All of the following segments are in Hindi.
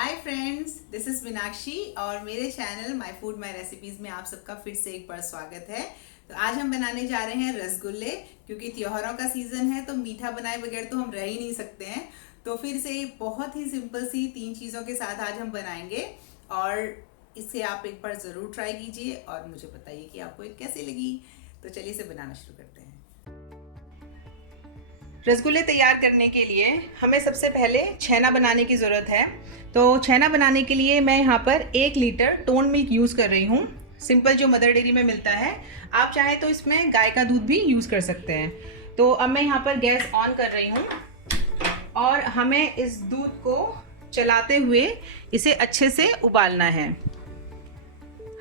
Hi friends, this is Meenakshi और मेरे channel my food my recipes में आप सबका फिर से एक बार स्वागत है। तो आज हम बनाने जा रहे हैं रसगुल्ले, क्योंकि त्योहारों का सीजन है तो मीठा बनाए बगैर तो हम रह ही नहीं सकते हैं। तो फिर से बहुत ही सिंपल सी 3 चीज़ों के साथ आज हम बनाएंगे और इसे आप एक बार ज़रूर ट्राई कीजिए और मुझे बताइए कि आपको ये कैसी लगी। तो चलिए इसे बनाना शुरू करते हैं। रसगुल्ले तैयार करने के लिए हमें सबसे पहले छेना बनाने की ज़रूरत है। तो छेना बनाने के लिए मैं यहाँ पर 1 लीटर टोन मिल्क यूज़ कर रही हूँ, सिंपल जो मदर डेयरी में मिलता है। आप चाहें तो इसमें गाय का दूध भी यूज़ कर सकते हैं। तो अब मैं यहाँ पर गैस ऑन कर रही हूँ और हमें इस दूध को चलाते हुए इसे अच्छे से उबालना है।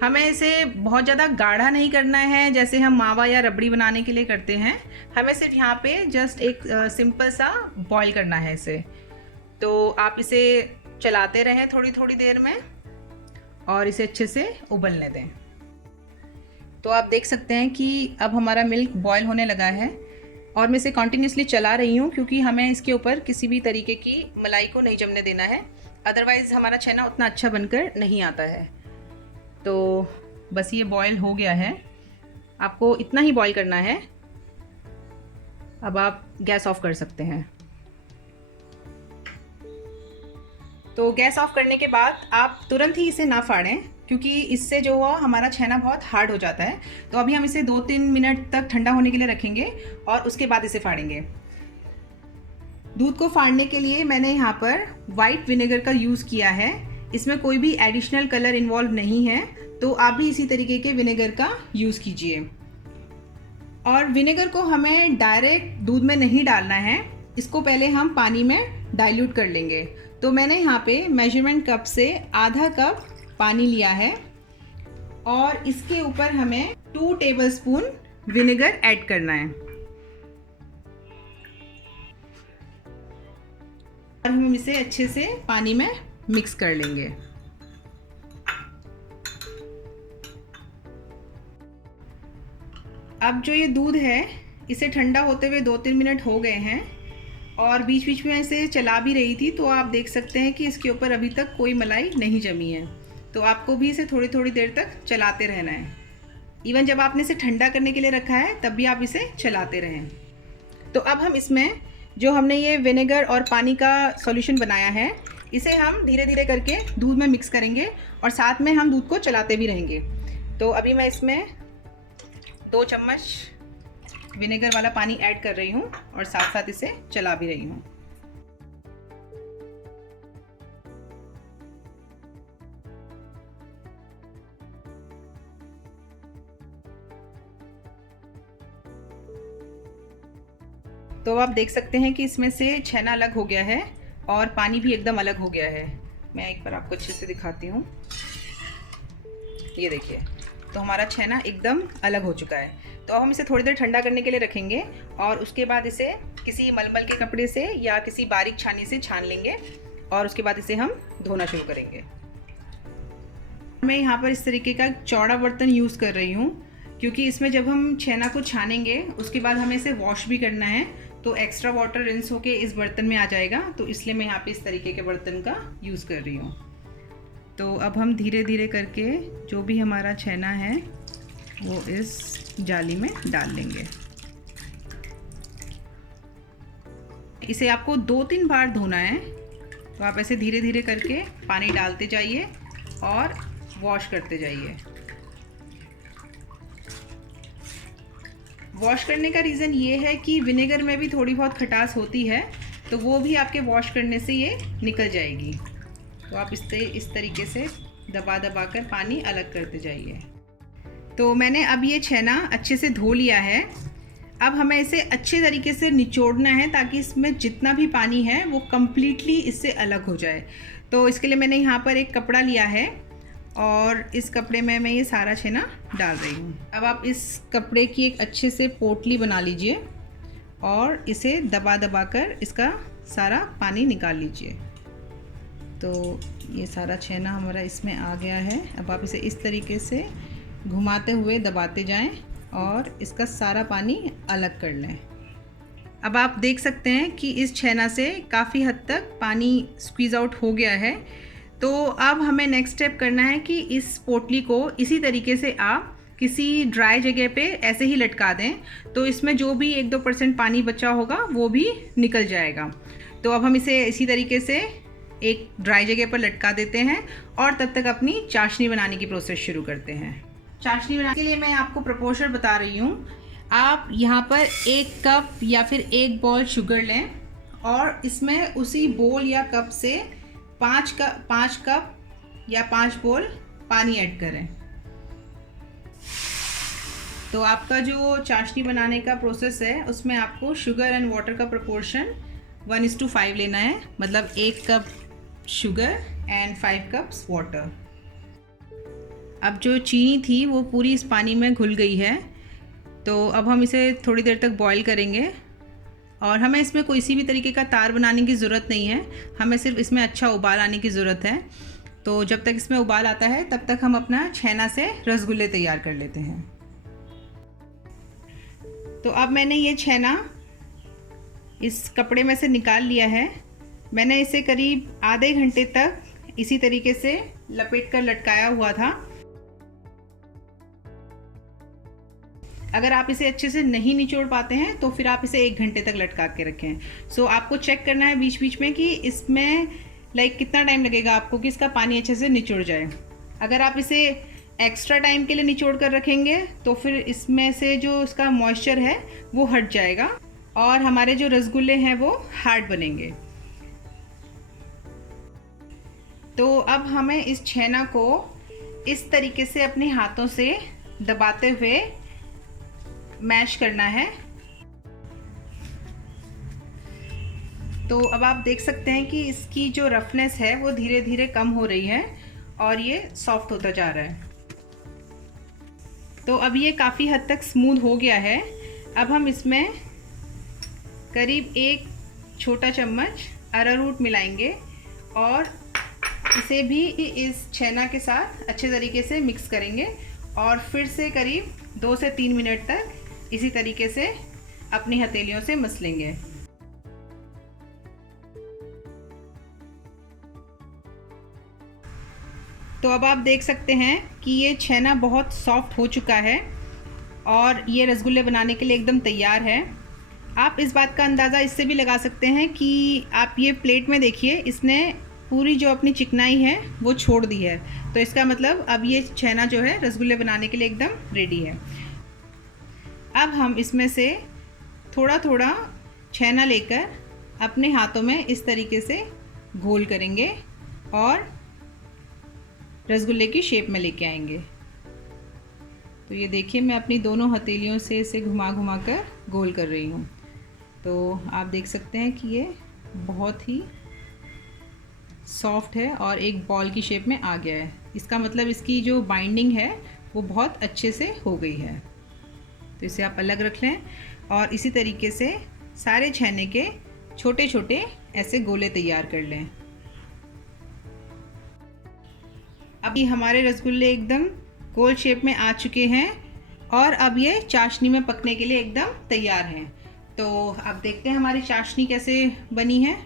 हमें इसे बहुत ज़्यादा गाढ़ा नहीं करना है जैसे हम मावा या रबड़ी बनाने के लिए करते हैं। हमें सिर्फ यहाँ पे जस्ट एक सिंपल सा बॉईल करना है इसे। तो आप इसे चलाते रहें थोड़ी थोड़ी देर में और इसे अच्छे से उबलने दें। तो आप देख सकते हैं कि अब हमारा मिल्क बॉईल होने लगा है और मैं इसे कॉन्टिन्यूसली चला रही हूँ, क्योंकि हमें इसके ऊपर किसी भी तरीके की मलाई को नहीं जमने देना है, अदरवाइज़ हमारा छेना उतना अच्छा बनकर नहीं आता है। तो बस ये बॉईल हो गया है, आपको इतना ही बॉईल करना है। अब आप गैस ऑफ कर सकते हैं। तो गैस ऑफ करने के बाद आप तुरंत ही इसे ना फाड़ें, क्योंकि इससे जो हुआ हमारा छेना बहुत हार्ड हो जाता है। तो अभी हम इसे 2-3 मिनट तक ठंडा होने के लिए रखेंगे और उसके बाद इसे फाड़ेंगे। दूध को फाड़ने के लिए मैंने यहाँ पर वाइट विनेगर का यूज़ किया है। इसमें कोई भी एडिशनल कलर इन्वॉल्व नहीं है, तो आप भी इसी तरीके के विनेगर का यूज़ कीजिए। और विनेगर को हमें डायरेक्ट दूध में नहीं डालना है, इसको पहले हम पानी में डाइल्यूट कर लेंगे। तो मैंने यहाँ पे मेजरमेंट कप से आधा कप पानी लिया है और इसके ऊपर हमें 2 टेबलस्पून विनेगर ऐड करना है और हम इसे अच्छे से पानी में मिक्स कर लेंगे। अब जो ये दूध है इसे ठंडा होते हुए 2-3 मिनट हो गए हैं और बीच बीच में इसे चला भी रही थी, तो आप देख सकते हैं कि इसके ऊपर अभी तक कोई मलाई नहीं जमी है। तो आपको भी इसे थोड़ी थोड़ी देर तक चलाते रहना है। इवन जब आपने इसे ठंडा करने के लिए रखा है तब भी आप इसे चलाते रहें। तो अब हम इसमें जो हमने ये विनेगर और पानी का सॉल्यूशन बनाया है, इसे हम धीरे धीरे करके दूध में मिक्स करेंगे और साथ में हम दूध को चलाते भी रहेंगे। तो अभी मैं इसमें 2 चम्मच विनेगर वाला पानी ऐड कर रही हूँ और साथ साथ इसे चला भी रही हूँ। तो आप देख सकते हैं कि इसमें से छेना अलग हो गया है और पानी भी एकदम अलग हो गया है। मैं एक बार आपको अच्छे से दिखाती हूँ। ये देखिए, तो हमारा छेना एकदम अलग हो चुका है। तो अब हम इसे थोड़ी देर ठंडा करने के लिए रखेंगे और उसके बाद इसे किसी मलमल के कपड़े से या किसी बारीक छानी से छान लेंगे और उसके बाद इसे हम धोना शुरू करेंगे। मैं यहाँ पर इस तरीके का चौड़ा बर्तन यूज़ कर रही हूँ, क्योंकि इसमें जब हम छेना को छानेंगे उसके बाद हमें इसे वॉश भी करना है, तो एक्स्ट्रा वाटर रिंस होके इस बर्तन में आ जाएगा। तो इसलिए मैं यहाँ पे इस तरीके के बर्तन का यूज़ कर रही हूँ। तो अब हम धीरे धीरे करके जो भी हमारा छेना है वो इस जाली में डाल लेंगे। इसे आपको 2-3 बार धोना है, तो आप ऐसे धीरे धीरे करके पानी डालते जाइए और वॉश करते जाइए। वॉश करने का रीज़न ये है कि विनेगर में भी थोड़ी बहुत खटास होती है, तो वो भी आपके वॉश करने से ये निकल जाएगी। तो आप इस तरीके से दबा दबा कर पानी अलग करते जाइए। तो मैंने अब ये छेना अच्छे से धो लिया है। अब हमें इसे अच्छे तरीके से निचोड़ना है ताकि इसमें जितना भी पानी है वो कम्प्लीटली इससे अलग हो जाए। तो इसके लिए मैंने यहाँ पर एक कपड़ा लिया है और इस कपड़े में मैं ये सारा छेना डाल रही हूँ। अब आप इस कपड़े की एक अच्छे से पोटली बना लीजिए और इसे दबा दबा कर इसका सारा पानी निकाल लीजिए। तो ये सारा छेना हमारा इसमें आ गया है। अब आप इसे इस तरीके से घुमाते हुए दबाते जाएं और इसका सारा पानी अलग कर लें। अब आप देख सकते हैं कि इस छेना से काफ़ी हद तक पानी स्क्वीज़ आउट हो गया है। तो अब हमें नेक्स्ट स्टेप करना है कि इस पोटली को इसी तरीके से आप किसी ड्राई जगह पे ऐसे ही लटका दें, तो इसमें जो भी 1-2% पानी बचा होगा वो भी निकल जाएगा। तो अब हम इसे इसी तरीके से एक ड्राई जगह पर लटका देते हैं और तब तक अपनी चाशनी बनाने की प्रोसेस शुरू करते हैं। चाशनी बनाने के लिए मैं आपको प्रपोर्शन बता रही हूँ। आप यहाँ पर 1 कप या फिर 1 बॉल शुगर लें और इसमें उसी बोल या कप से 5 कप या 5 बोल पानी ऐड करें। तो आपका जो चाशनी बनाने का प्रोसेस है उसमें आपको शुगर एंड वाटर का प्रोपोर्शन 1:5 लेना है, मतलब 1 cup sugar and 5 cups water. अब जो चीनी थी वो पूरी इस पानी में घुल गई है, तो अब हम इसे थोड़ी देर तक बॉईल करेंगे और हमें इसमें कोई सी भी तरीके का तार बनाने की ज़रूरत नहीं है, हमें सिर्फ इसमें अच्छा उबाल आने की ज़रूरत है। तो जब तक इसमें उबाल आता है तब तक हम अपना छेना से रसगुल्ले तैयार कर लेते हैं। तो अब मैंने ये छेना इस कपड़े में से निकाल लिया है। मैंने इसे करीब आधे घंटे तक इसी तरीके से लपेट कर लटकाया हुआ था। अगर आप इसे अच्छे से नहीं निचोड़ पाते हैं तो फिर आप इसे 1 घंटे तक लटका के रखें। सो आपको चेक करना है बीच बीच में कि इसमें कितना टाइम लगेगा आपको कि इसका पानी अच्छे से निचोड़ जाए। अगर आप इसे एक्स्ट्रा टाइम के लिए निचोड़ कर रखेंगे तो फिर इसमें से जो इसका मॉइस्चर है वो हट जाएगा और हमारे जो रसगुल्ले हैं वो हार्ड बनेंगे। तो अब हमें इस छेना को इस तरीके से अपने हाथों से दबाते हुए मैश करना है। तो अब आप देख सकते हैं कि इसकी जो रफनेस है वो धीरे धीरे कम हो रही है और ये सॉफ्ट होता जा रहा है। तो अब ये काफ़ी हद तक स्मूथ हो गया है। अब हम इसमें करीब 1 छोटा चम्मच अरारूट मिलाएंगे और इसे भी इस छेना के साथ अच्छे तरीके से मिक्स करेंगे और फिर से करीब 2 से 3 मिनट तक इसी तरीके से अपनी हथेलियों से मसलेंगे। तो अब आप देख सकते हैं कि ये छेना बहुत सॉफ्ट हो चुका है और ये रसगुल्ले बनाने के लिए एकदम तैयार है। आप इस बात का अंदाज़ा इससे भी लगा सकते हैं कि आप ये प्लेट में देखिए, इसने पूरी जो अपनी चिकनाई है वो छोड़ दी है। तो इसका मतलब अब ये छेना जो है रसगुल्ले बनाने के लिए एकदम रेडी है। अब हम इसमें से थोड़ा थोड़ा छेना लेकर अपने हाथों में इस तरीके से घोल करेंगे और रसगुल्ले की शेप में लेके आएंगे। तो ये देखिए, मैं अपनी दोनों हथेलियों से इसे घुमा घुमा कर गोल कर रही हूँ। तो आप देख सकते हैं कि ये बहुत ही सॉफ्ट है और एक बॉल की शेप में आ गया है। इसका मतलब इसकी जो बाइंडिंग है वो बहुत अच्छे से हो गई है। तो इसे आप अलग रख लें और इसी तरीके से सारे छेने के छोटे छोटे ऐसे गोले तैयार कर लें। अभी हमारे रसगुल्ले एकदम गोल शेप में आ चुके हैं और अब ये चाशनी में पकने के लिए एकदम तैयार हैं। तो अब देखते हैं हमारी चाशनी कैसे बनी है।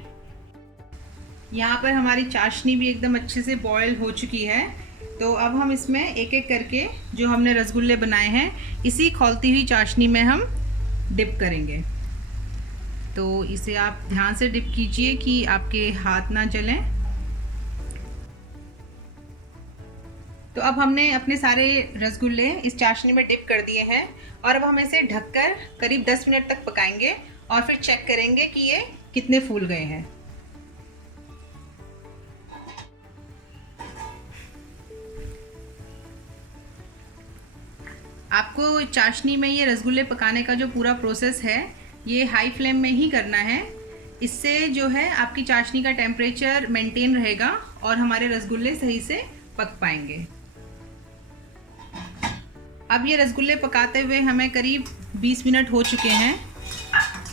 यहाँ पर हमारी चाशनी भी एकदम अच्छे से बॉयल हो चुकी है। तो अब हम इसमें एक एक करके जो हमने रसगुल्ले बनाए हैं इसी खौलती हुई चाशनी में हम डिप करेंगे। तो इसे आप ध्यान से डिप कीजिए कि आपके हाथ ना जलें। तो अब हमने अपने सारे रसगुल्ले इस चाशनी में डिप कर दिए हैं और अब हम इसे ढककर करीब 10 मिनट तक पकाएंगे और फिर चेक करेंगे कि ये कितने फूल गए हैं। आपको चाशनी में ये रसगुल्ले पकाने का जो पूरा प्रोसेस है ये हाई फ्लेम में ही करना है। इससे जो है आपकी चाशनी का टेम्परेचर मेंटेन रहेगा और हमारे रसगुल्ले सही से पक पाएंगे। अब ये रसगुल्ले पकाते हुए हमें करीब 20 मिनट हो चुके हैं।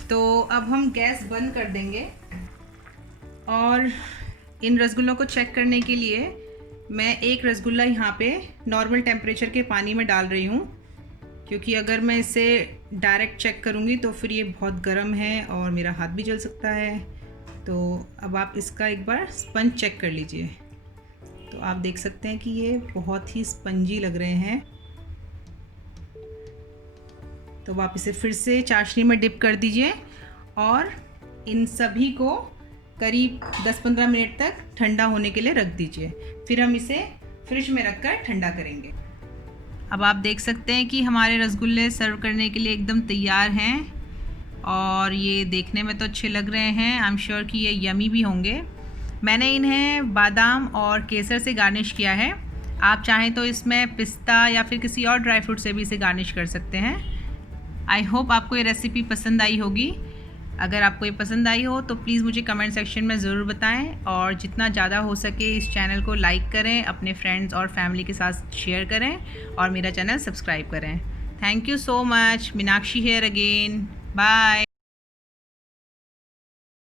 तो अब हम गैस बंद कर देंगे और इन रसगुल्लों को चेक करने के लिए मैं एक रसगुल्ला यहाँ पे नॉर्मल टेम्परेचर के पानी में डाल रही हूँ, क्योंकि अगर मैं इसे डायरेक्ट चेक करूँगी तो फिर ये बहुत गर्म है और मेरा हाथ भी जल सकता है। तो अब आप इसका एक बार स्पंज चेक कर लीजिए। तो आप देख सकते हैं कि ये बहुत ही स्पंजी लग रहे हैं। तो आप इसे फिर से चाशनी में डिप कर दीजिए और इन सभी को करीब 10-15 मिनट तक ठंडा होने के लिए रख दीजिए। फिर हम इसे फ्रिज में रखकर ठंडा करेंगे। अब आप देख सकते हैं कि हमारे रसगुल्ले सर्व करने के लिए एकदम तैयार हैं और ये देखने में तो अच्छे लग रहे हैं। आई एम श्योर कि ये यमी भी होंगे। मैंने इन्हें बादाम और केसर से गार्निश किया है। आप चाहें तो इसमें पिस्ता या फिर किसी और ड्राई फ्रूट से भी इसे गार्निश कर सकते हैं। आई होप आपको ये रेसिपी पसंद आई होगी। अगर आपको ये पसंद आई हो तो प्लीज़ मुझे कमेंट सेक्शन में ज़रूर बताएं और जितना ज़्यादा हो सके इस चैनल को लाइक करें, अपने फ्रेंड्स और फैमिली के साथ शेयर करें और मेरा चैनल सब्सक्राइब करें। Thank you so much. Meenakshi here again. Bye.